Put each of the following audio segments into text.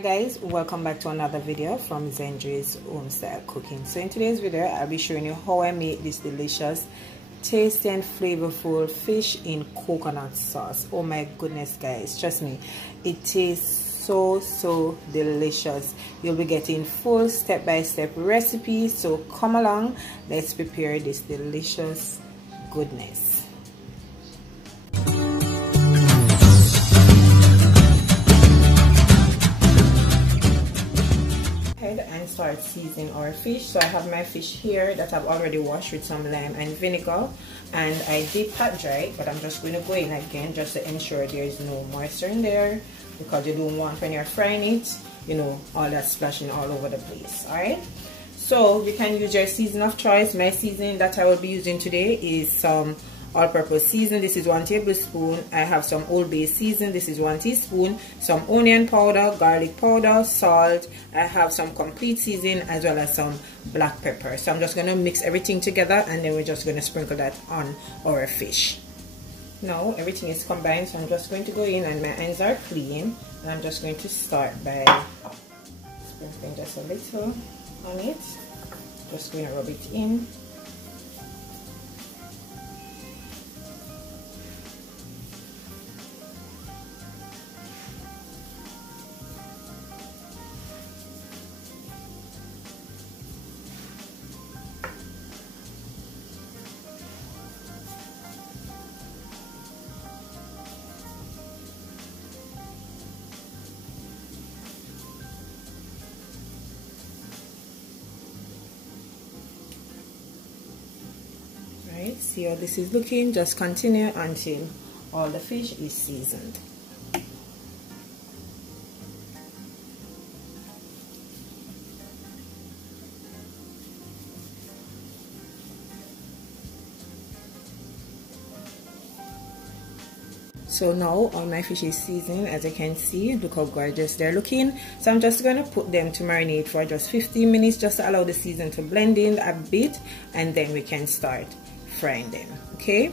Guys, welcome back to another video from Zendre's Homestyle Cooking. So in today's video I'll be showing you how I make this delicious, tasty and flavorful fish in coconut sauce. Oh my goodness guys, trust me, it tastes so delicious. You'll be getting full step-by-step recipes, so come along, let's prepare this delicious goodness. And start seasoning our fish. So I have my fish here that I've already washed with some lime and vinegar, and I did pat dry, but I'm just going to go in again just to ensure there's no moisture in there, because you don't want, when you're frying it, you know, all that splashing all over the place. All right, so you can use your season of choice. My seasoning that I will be using today is some all-purpose season. This is 1 tablespoon. I have some Old Bay season. This is 1 teaspoon. Some onion powder, garlic powder, salt. I have some complete season as well as some black pepper. So I'm just going to mix everything together, and then we're just going to sprinkle that on our fish. Now everything is combined, so I'm just going to go in, and my hands are clean, and I'm just going to start by sprinkling just a little on it. Just going to rub it in. See how this is looking. Just continue until all the fish is seasoned. So now all my fish is seasoned. As you can see, look how gorgeous they're looking. So I'm just going to put them to marinate for just 15 minutes, just to allow the season to blend in a bit, and then we can start frying them. Okay,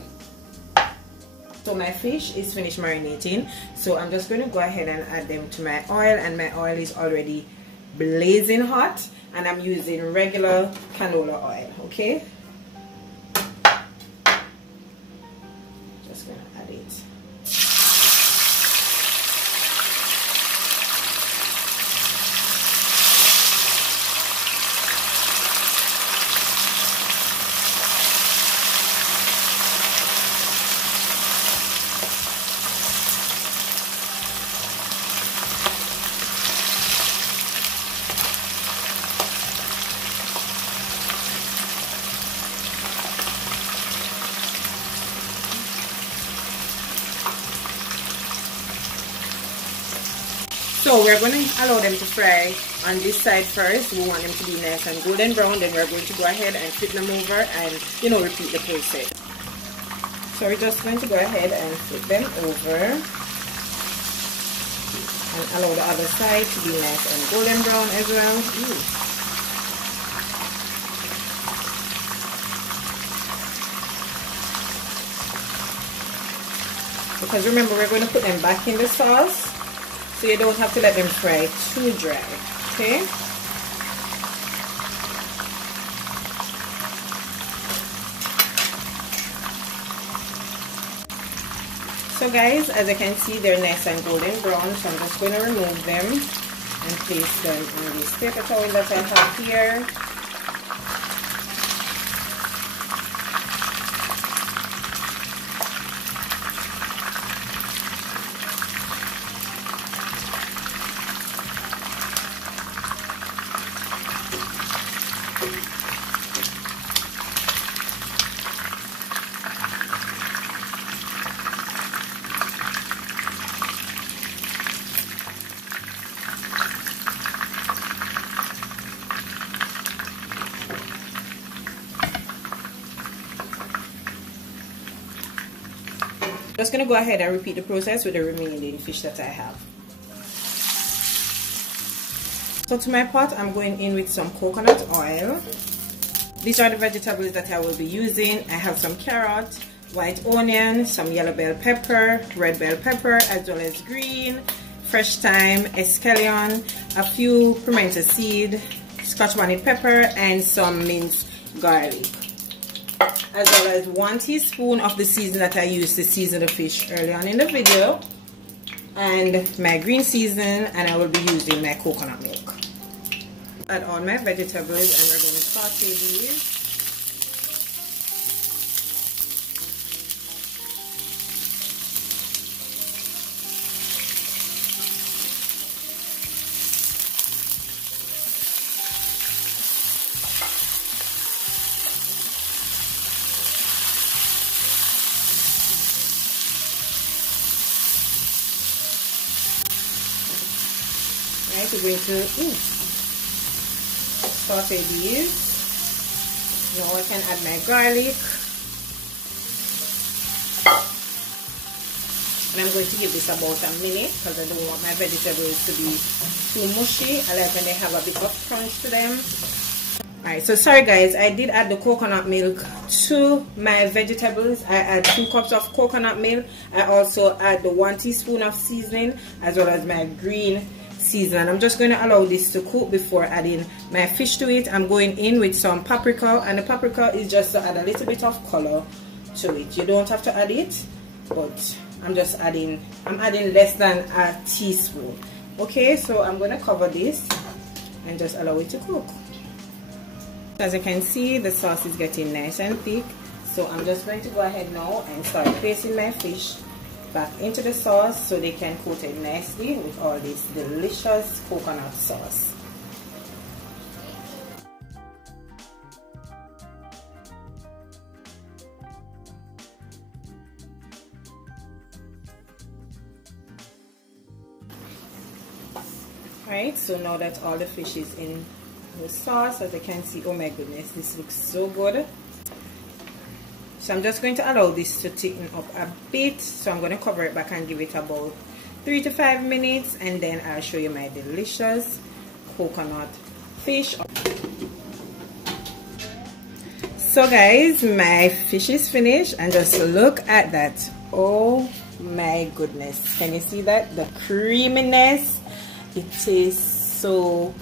so my fish is finished marinating, so I'm just going to go ahead and add them to my oil, and my oil is already blazing hot, and I'm using regular canola oil. Okay, just going to add it. So we're going to allow them to fry on this side first. We want them to be nice and golden brown. Then we're going to go ahead and flip them over and, you know, repeat the process. So we're just going to go ahead and flip them over and allow the other side to be nice and golden brown as well. Because remember, we're going to put them back in the sauce, so you don't have to let them fry too dry. Okay, so guys, as you can see, they're nice and golden brown, so I'm just going to remove them and place them in this paper towel that I have here. Just going to go ahead and repeat the process with the remaining fish that I have. So to my pot, I'm going in with some coconut oil. These are the vegetables that I will be using. I have some carrot, white onion, some yellow bell pepper, red bell pepper, as well as green, fresh thyme, escallion, a few pimento seed, scotch bonnet pepper, and some minced garlic, as well as 1 teaspoon of the seasoning that I used to season the fish early on in the video, and my green seasoning, and I will be using my coconut milk. Add all my vegetables, and we're going to saute these. Right, we're going to saute these. Now I can add my garlic, and I'm going to give this about a minute because I don't want my vegetables to be too mushy. I like when they have a bit of crunch to them. Alright, so sorry guys, I did add the coconut milk to my vegetables. I add 2 cups of coconut milk. I also add the 1 teaspoon of seasoning as well as my green season. I'm just going to allow this to cook before adding my fish to it. I'm going in with some paprika, and the paprika is just to add a little bit of color to it. You don't have to add it, but I'm adding less than a teaspoon. Okay, so I'm going to cover this and just allow it to cook. As you can see, the sauce is getting nice and thick, so I'm just going to go ahead now and start placing my fish back into the sauce so they can coat it nicely with all this delicious coconut sauce. Alright, so now that all the fish is in the sauce, as you can see, oh my goodness, this looks so good. So I'm just going to allow this to thicken up a bit. So I'm going to cover it back and give it about 3 to 5 minutes, and then I'll show you my delicious coconut fish. So guys, my fish is finished, and just look at that. Oh my goodness, can you see that? The creaminess, it is so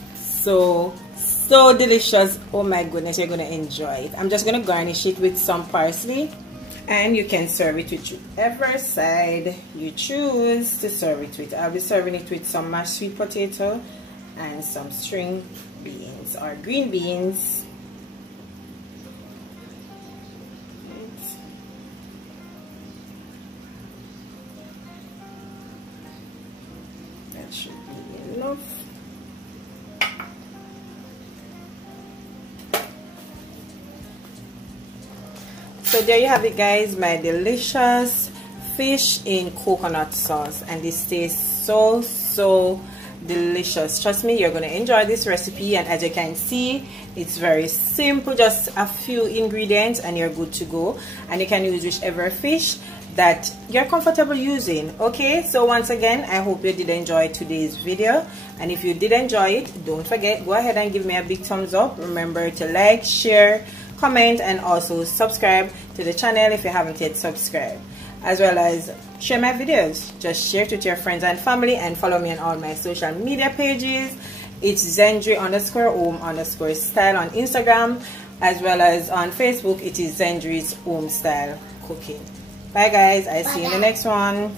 delicious. Oh my goodness, you're gonna enjoy it. I'm just gonna garnish it with some parsley, and you can serve it with whichever side you choose to serve it with. I'll be serving it with some mashed sweet potato and some string beans or green beans. That should be enough. So there you have it guys, my delicious fish in coconut sauce, and this tastes so delicious. Trust me, you're going to enjoy this recipe, and as you can see, it's very simple, just a few ingredients and you're good to go, and you can use whichever fish that you're comfortable using. Okay, so once again, I hope you did enjoy today's video, and if you did enjoy it, don't forget, go ahead and give me a big thumbs up. Remember to like, share, comment, and also subscribe to the channel if you haven't yet subscribed, as well as share my videos. Just share it with your friends and family, and follow me on all my social media pages. It's Zendre _home_style on Instagram, as well as on Facebook. It is Zendre's Homestyle Cooking. Bye guys, I see you in the next one.